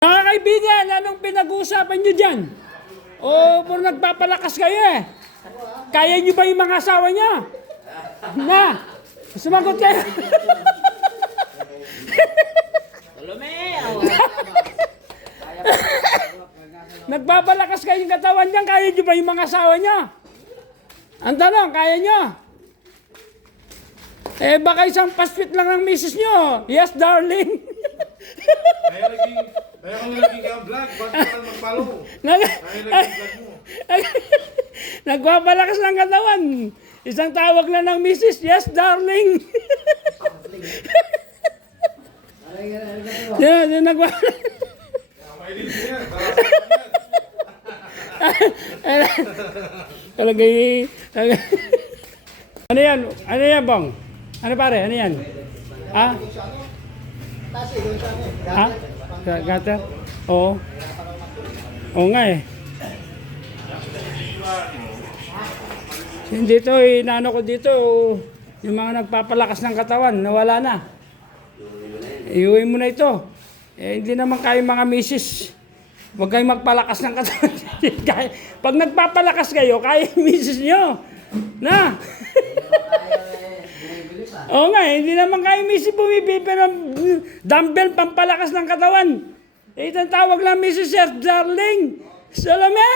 Mga kaibigan, anong pinag-uusapan nyo dyan? O, puro nagpapalakas kayo eh. Kaya nyo ba yung mga asawa niya? Na, sumagot kayo. Nagpapalakas kayo yung katawan niyan, kaya nyo ba yung mga asawa niya? Ang tanong, kaya nyo? Eh, baka isang passpit lang ng misis nyo. Yes, darling. Kaya kung naging ka vlog, ba't ka? Nag- Kaya naging vlog mo. Nagpapalakas ng katawan. Isang tawag na ng misis, yes, darling. Yan, yan, yan. Talaga y- talaga- Ano yan? Ano yan, Bong? Ano pare? Ano yan? Ha? Ha? Gata? Oo. Oo nga eh. Dito, inaano ko dito, yung mga nagpapalakas ng katawan, nawala na. Iuwi mo na ito. Eh, hindi naman kayo mga misis. Huwag kayong magpalakas ng katawan. Pag nagpapalakas kayo, kaya misis nyo. Na. Oo nga, eh, hindi naman kayo misis bumibili ng dumbbell pampalakas ng katawan. Eh, itang tawag lang misis sir, darling. Salome!